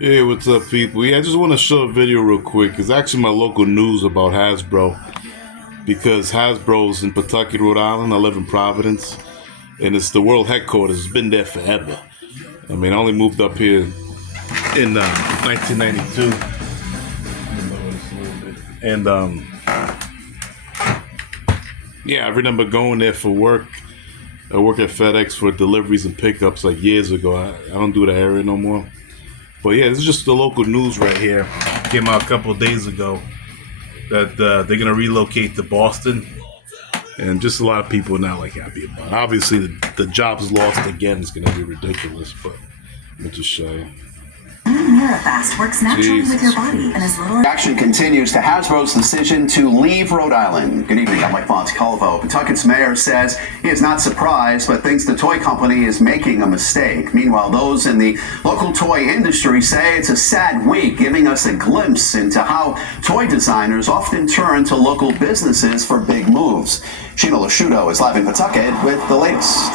Hey, what's up, people? Yeah, I just want to show a video real quick. It's actually my local news about Hasbro because Hasbro's in Pawtucket, Rhode Island. I live in Providence, and it's the world headquarters. It's been there forever. I mean, I only moved up here in 1992, and yeah, I remember going there for work. I work at FedEx for deliveries and pickups like years ago. I don't do the area no more. But yeah, this is just the local news right here. Came out a couple of days ago that they're gonna relocate to Boston, and just a lot of people are not like happy about it. Obviously, the jobs lost again is gonna be ridiculous, but let me just show you. Mirafast works naturally with your body and as little. Action continues to Hasbro's decision to leave Rhode Island. Good evening, I'm Mike Calvo. Pawtucket's mayor says he is not surprised, but thinks the toy company is making a mistake. Meanwhile, those in the local toy industry say it's a sad week, giving us a glimpse into how toy designers often turn to local businesses for big moves. Sheena Lasciuto is live in Pawtucket with the latest.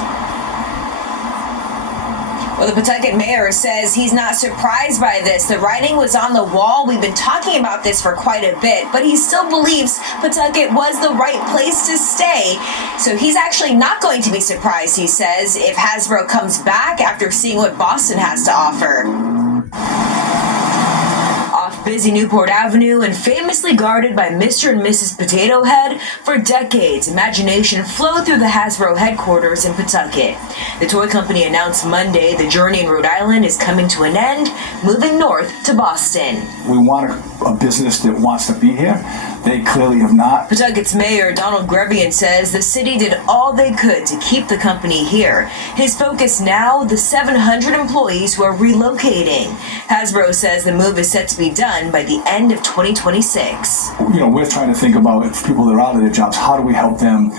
Well, the Pawtucket mayor says he's not surprised by this. The writing was on the wall. We've been talking about this for quite a bit, but he still believes Pawtucket was the right place to stay. So he's actually not going to be surprised, he says, if Hasbro comes back after seeing what Boston has to offer. Off busy Newport Avenue and famously guarded by Mr. and Mrs. Potato Head, for decades, imagination flowed through the Hasbro headquarters in Pawtucket. The toy company announced Monday the journey in Rhode Island is coming to an end, moving north to Boston. We want a business that wants to be here. They clearly have not. Pawtucket's mayor, Donald Grebian, says the city did all they could to keep the company here. His focus now, the 700 employees who are relocating. Hasbro says the move is set to be done by the end of 2026. We're trying to think about if people that are out of their jobs, how do we help them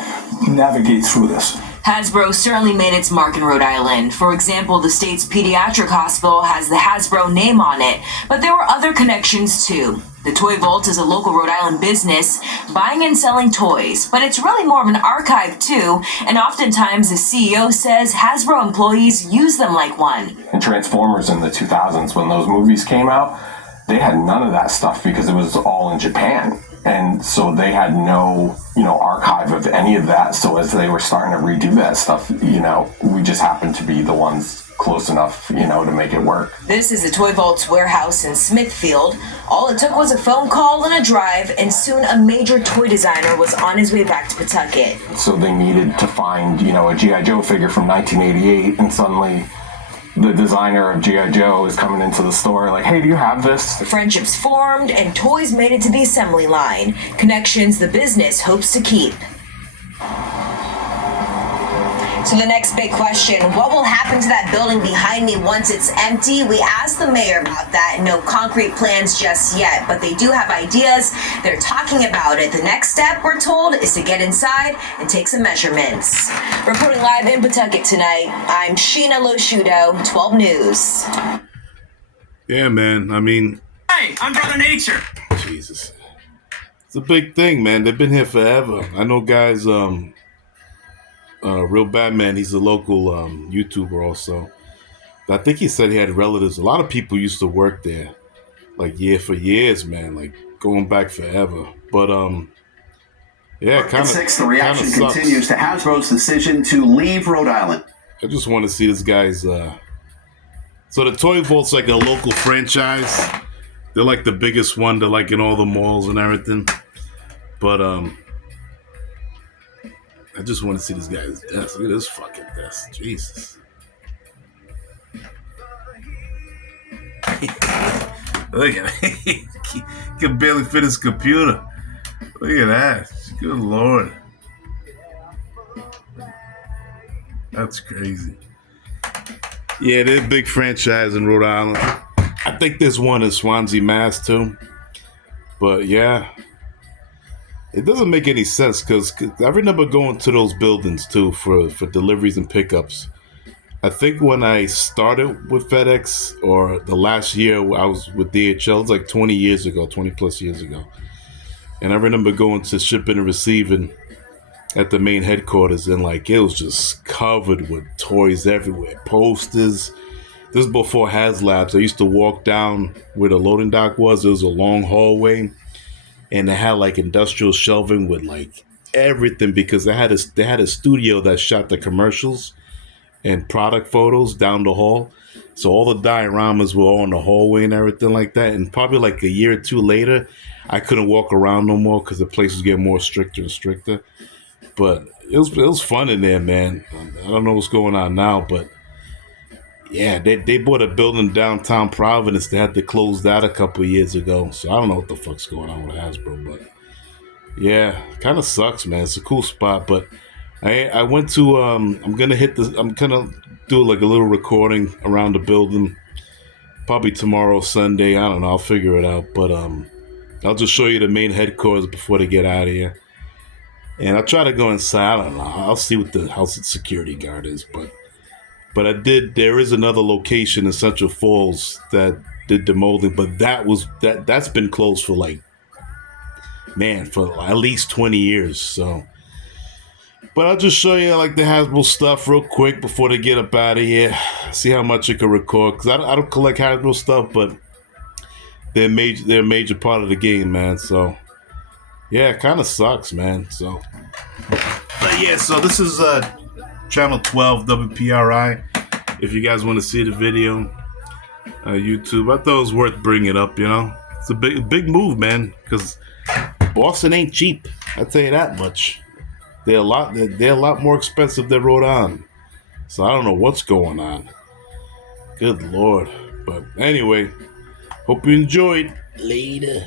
navigate through this? Hasbro certainly made its mark in Rhode Island. For example, the state's pediatric hospital has the Hasbro name on it, but there were other connections too. The Toy Vault is a local Rhode Island business buying and selling toys, but it's really more of an archive too, and oftentimes the CEO says Hasbro employees use them like one. And Transformers in the 2000s, when those movies came out, they had none of that stuff because it was all in Japan. And so they had no, archive of any of that. So as they were starting to redo that stuff, we just happened to be the ones close enough, to make it work. This is the Toy Vault's warehouse in Smithfield. All it took was a phone call and a drive, and soon a major toy designer was on his way back to Pawtucket. So they needed to find, a G.I. Joe figure from 1988, and suddenly the designer of G.I. Joe is coming into the store like, hey, do you have this? Friendships formed and toys made it to the assembly line. Connections the business hopes to keep. So the next big question, what will happen to that building behind me once it's empty? We asked the mayor about that. No concrete plans just yet, but they do have ideas. They're talking about it. The next step, we're told, is to get inside and take some measurements. Reporting live in Pawtucket tonight, I'm Sheena Lasciuto, 12 News. Yeah, man. I mean, hey, I'm Brother Nature. Jesus, it's a big thing, man. They've been here forever. I know guys. Real Batman, he's a local YouTuber also. I think he said he had relatives. A lot of people used to work there, like for years, man, like going back forever. But yeah, kind of. The reaction continues to Hasbro's decision to leave Rhode Island. I just want to see this guy's. So the Toy Vault's like a local franchise. They're like the biggest one. They're like in all the malls and everything. But I just want to see this guy's desk. Look at this fucking desk. Jesus. Look at it. He can barely fit his computer. Look at that. Good Lord. That's crazy. Yeah, they're a big franchise in Rhode Island. I think there's one in Swansea, Mass. too. But yeah. It doesn't make any sense because I remember going to those buildings too for deliveries and pickups. I think when I started with FedEx or the last year I was with DHL, it was like 20 plus years ago. And I remember going to shipping and receiving at the main headquarters and like it was just covered with toys everywhere, posters. this is before HasLabs. I used to walk down where the loading dock was. It was a long hallway, and they had like industrial shelving with like everything because they had a studio that shot the commercials and product photos down the hall. So all the dioramas were all in the hallway and everything like that. And probably like a year or two later, I couldn't walk around no more because the place was getting more stricter and stricter. But it was fun in there, man. I don't know what's going on now, but yeah, they bought a building downtown Providence. They had to close that a couple of years ago. So I don't know what the fuck's going on with Hasbro, but yeah, kind of sucks, man. It's a cool spot, but I went to I'm gonna do like a little recording around the building, probably tomorrow Sunday. I don't know. I'll figure it out, but I'll just show you the main headquarters before they get out of here. And I'll try to go inside. I don't know. I'll see what the house security guard is, but there is another location in Central Falls that did the molding, but that's been closed for like, man, for at least 20 years. So, but I'll just show you like the Hasbro stuff real quick before they get up out of here. See how much I can record, because I don't collect Hasbro stuff, but they're a major part of the game, man. So yeah, it kind of sucks, man. So, but yeah, so this is channel 12 WPRI. If you guys want to see the video, YouTube, I thought it was worth bringing up. You know, it's a big move, man, because Boston ain't cheap. I tell you that much. They're a lot more expensive than Rhode Island. So I don't know what's going on. Good Lord. But anyway, hope you enjoyed. Later.